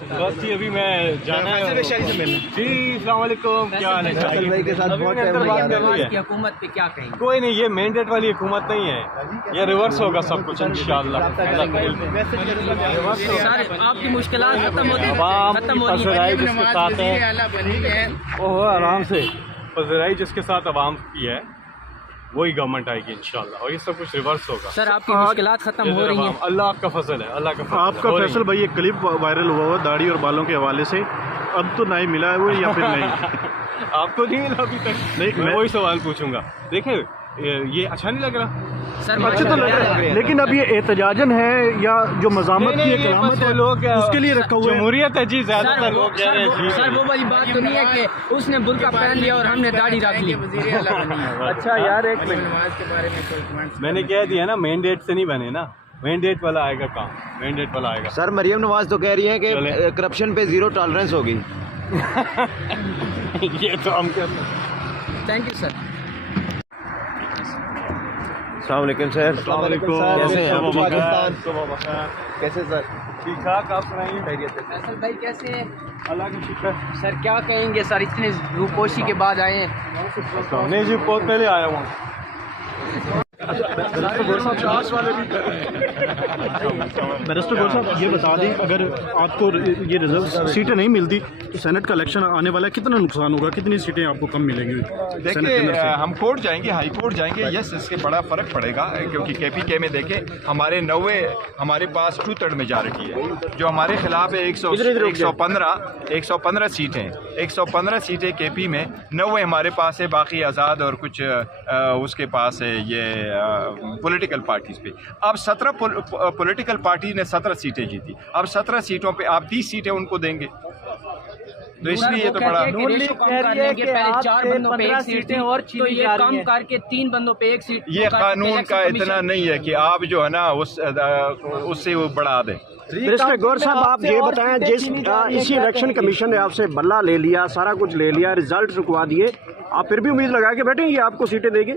بس جی ابھی میں جانا ہے جی السلام علیکم، کیا حال ہے؟ حکومت پہ کیا کہیں؟ کوئی نہیں، یہ مینڈیٹ والی حکومت نہیں ہے، یہ ریورس ہوگا سب کچھ انشاءاللہ۔ سر آپ کی مشکلات ختم ہوتی عوام ختم ہو کی رہی پذیرائی جس کے ساتھ ہے، وہ آرام سے پذیرائی جس کے ساتھ عوام کی ہے وہی گورنمنٹ آئے گی انشاءاللہ، اور یہ سب کچھ ریورس ہوگا۔ سر آپ کی مشکلات ختم ہو رہی ہیں؟ اللہ کا فضل ہے، اللہ کا فضل ہے۔ آپ کا فیصل بھائی ایک کلپ وائرل ہوا ہوا داڑھی اور بالوں کے حوالے سے، اب تو نہیں ملا ہے وہ یا پھر نہیں؟ آپ کو نہیں ملا ابھی تک؟ نہیں، میں وہی سوال پوچھوں گا۔ دیکھیں یہ اچھا نہیں لگ رہا؟ سر اچھا تو لگ رہا ہے، لیکن اب یہ احتجاجن ہے یا جو مزاحمت کی ایک علامت ہے لوگ اس کے لیے رکھا ہوا ہے؟ جمہوریت ہے جی، زیادہ تر لوگ کہہ رہے ہیں سر وہ والی بات تو نہیں ہے کہ اس نے برقع پہن لیا اور ہم نے داڑھی رکھ لی۔ اچھا یار ایک منٹ، میں نے کہہ دیا نا مینڈیٹ سے نہیں بنے نا، مینڈیٹ والا آئے گا کام، مینڈیٹ والا آئے گا۔ سر مریم نواز تو کہہ رہی ہے کہ کرپشن پہ زیرو ٹالرنس ہوگی۔ یہ تو ہم کہتے ہیں۔ Thank you sir. السلام علیکم سر۔ السلام علیکم، کیسے ہیں آپ؟ کیسے سر؟ ٹھیک ٹھاک، آپ سنائیے؟ خیریت ہے؟ فیصل بھائی کیسے ہیں؟ اللہ کا شکر۔ سر کیا کہیں گے سر، اتنے روپوشی کے بعد آئے ہیں؟ نہیں جی، بہت پہلے آیا ہوں۔ بیرسٹر گور صاحب یہ بتا دیں، اگر آپ کو یہ ریزرو سیٹیں نہیں ملتی تو سینٹ کا الیکشن آنے والا ہے، کتنا نقصان ہوگا، کتنی سیٹیں آپ کو کم ملیں گی؟ دیکھیں ہم کورٹ جائیں گے، ہائی کورٹ جائیں گے، یس اس کے بڑا فرق پڑے گا، کیونکہ کے پی کے میں دیکھیں ہمارے پاس 2/3 میجارٹی ہے، جو ہمارے خلاف ہے 115 سیٹیں، 115 سیٹیں کے پی میں، 90 ہمارے پاس ہے، باقی آزاد اور کچھ اس کے پاس ہے یہ پولیٹیکل پارٹیز پہ۔ اب 17 پولیٹیکل پارٹی نے 17 سیٹیں جیتی، اب 17 سیٹوں پہ آپ 30 سیٹیں ان کو دیں گے، تو اس لیے یہ تو بڑا پہلے 4 بندوں پہ 1 سیٹ تھی تو یہ کم کر کے 3 بندوں پہ 1 سیٹ۔ یہ قانون کا اتنا نہیں ہے کہ آپ جو ہے نا اس سے وہ بڑھا دیں۔ بیرسٹر گور صاحب آپ یہ بتائیں، اسی الیکشن کمیشن نے آپ سے بلہ لے لیا، سارا کچھ لے لیا، ریزلٹ رکوا دیے، آپ پھر بھی امید لگا کے بیٹھیں یہ آپ کو سیٹیں دے گے؟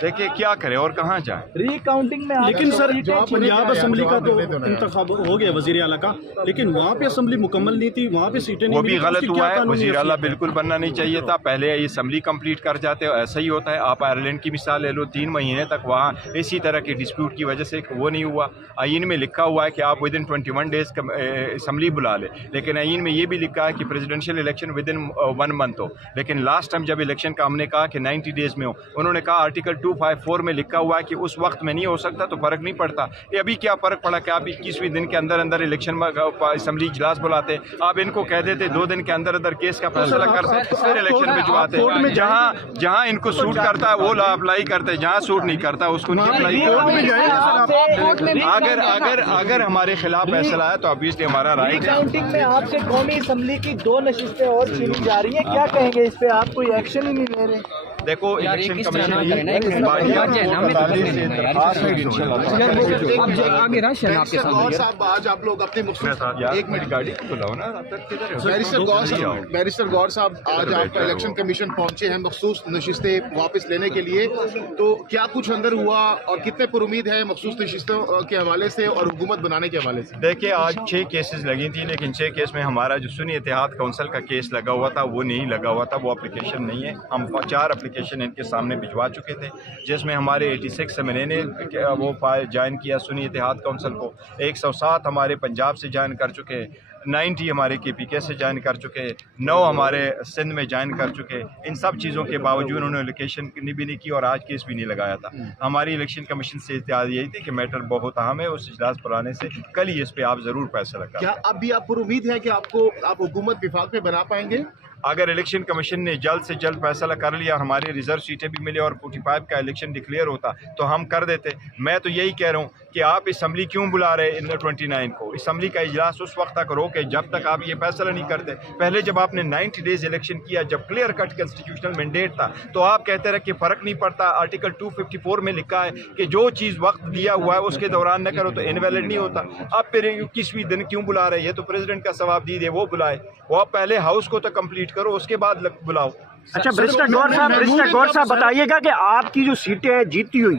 دیکھیے کیا کریں اور کہاں جائیں۔ ری کاؤنٹنگ میں لیکن سر پنجاب اسمبلی کا تو انتخاب ہو گیا وزیر اعلیٰ کا، لیکن وہاں پہ اسمبلی مکمل نہیں تھی، وہاں پہ سیٹیں نہیں وہ بھی غلط ہوا ہے، وزیر اعلیٰ بالکل بالکل بننا نہیں چاہیے تھا، پہلے یہ اسمبلی کمپلیٹ کر جاتے، ایسا ہی ہوتا ہے۔ آپ آئرلینڈ کی مثال لے لو، 3 مہینے تک وہاں اسی طرح کے ڈسپیوٹ کی وجہ سے وہ نہیں ہوا۔ آئین میں لکھا ہوا ہے کہ آپ ودن 21 ڈیز اسمبلی بلا لیں، لیکن آئین میں یہ بھی لکھا ہے کہ پریزیڈنشیل الیکشن ودن 1 منتھ ہو، لیکن لاسٹ ٹائم جب الیکشن کا ہم نے کہا کہ 90 ڈیز میں ہو، انہوں نے کہا آرٹیکل 254 میں لکھا ہوا ہے کہ اس وقت میں نہیں ہو سکتا تو فرق نہیں پڑتا۔ یہ ابھی کیا فرق پڑا کہ آپ 21ویں دن کے اندر الیکشن اسمبلی اجلاس بلاتے، آپ ان کو کہہ دیتے 2 دن کے اندر کیس کا فیصلہ کرتے، پھر الیکشن بھجواتے۔ جہاں ان کو سوٹ کرتا ہے وہ اپلائی کرتے، جہاں سوٹ نہیں کرتا اس کو نہیں اپلائی کرتے۔ اگر ہمارے خلاف فیصلہ ہے تو obviously ہمارا رائٹ ہے۔ کاؤنٹنگ میں آپ سے قومی اسمبلی کی 2 نشستیں اور چھینی جا رہی ہیں، کیا کہیں گے اس پہ؟ آپ کوئی ایکشن ہی نہیں لے رہے؟ دیکھو الیکشن کمیشن آج آپ لوگ اپنے ایک منٹ گاڑی بلاؤ نا، بیرسٹر گور صاحب آج آپ کا الیکشن کمیشن پہنچے ہیں مخصوص نشستیں واپس لینے کے لیے، تو کیا کچھ اندر ہوا اور کتنے پر امید ہے مخصوص نشستوں کے حوالے سے اور حکومت بنانے کے حوالے سے؟ دیکھیے آج 6 کیسز لگی تھیں، لیکن 6 کیس میں ہمارا جو سنی اتحاد کونسل کا کیس لگا ہوا تھا وہ نہیں لگا ہوا تھا، وہ اپلیکیشن نہیں ہے۔ ہم 4 اپلیکیشن ان کے سامنے بھجوا چکے تھے، جس میں ہمارے 86 سمنے نے وہ جوائن کیا سنی اتحاد کونسل کو، 107 ہمارے پنجاب سے جوائن کر چکے، 90 ہمارے کے پی کے سے جوائن کر چکے، 9 ہمارے سندھ میں جوائن کر چکے۔ ان سب چیزوں کے باوجود انہوں نے الیکشن بھی نہیں کی اور آج کیس بھی نہیں لگایا تھا۔ ہماری الیکشن کمیشن سے اتحاد یہی تھی کہ میٹر بہت اہم ہے، اس اجلاس بلانے سے کل ہی اس پہ آپ ضرور فیصلہ کریں۔ کیا اب بھی آپ پر امید ہے کہ آپ حکومت وفاق میں بنا پائیں گے؟ اگر الیکشن کمیشن نے جلد سے جلد فیصلہ کر لیا، ہماری ریزرو سیٹیں بھی ملے اور 45 کا الیکشن ڈکلیئر ہوتا تو ہم کر دیتے۔ میں تو یہی کہہ رہا ہوں کہ آپ اسمبلی کیوں بلا رہے 29 کو؟ اسمبلی کا اجلاس اس وقت تک روکے جب تک آپ یہ فیصلہ نہیں کرتے۔ پہلے جب آپ نے 90 ڈیز الیکشن کیا، جب کلیئر کٹ کنسٹیٹیوشنل مینڈیٹ تھا، تو آپ کہتے رہے کہ فرق نہیں پڑتا، آرٹیکل 254 میں لکھا ہے کہ جو چیز وقت دیا ہوا ہے اس کے دوران نہ کرو تو انویلڈ نہیں ہوتا۔ اب پھر 21ویں دن کیوں بلا رہے؟ یہ تو پریزیڈنٹ کا ثواب دید ہے، وہ بلائے، وہ آپ پہلے ہاؤس کو تو کمپلیٹ کرو، اس کے بعد بلاؤ۔ اچھا بیرسٹر گور صاحب بتائیے گا کہ آپ کی جو سیٹیں ہیں جیتی ہوئی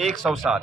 107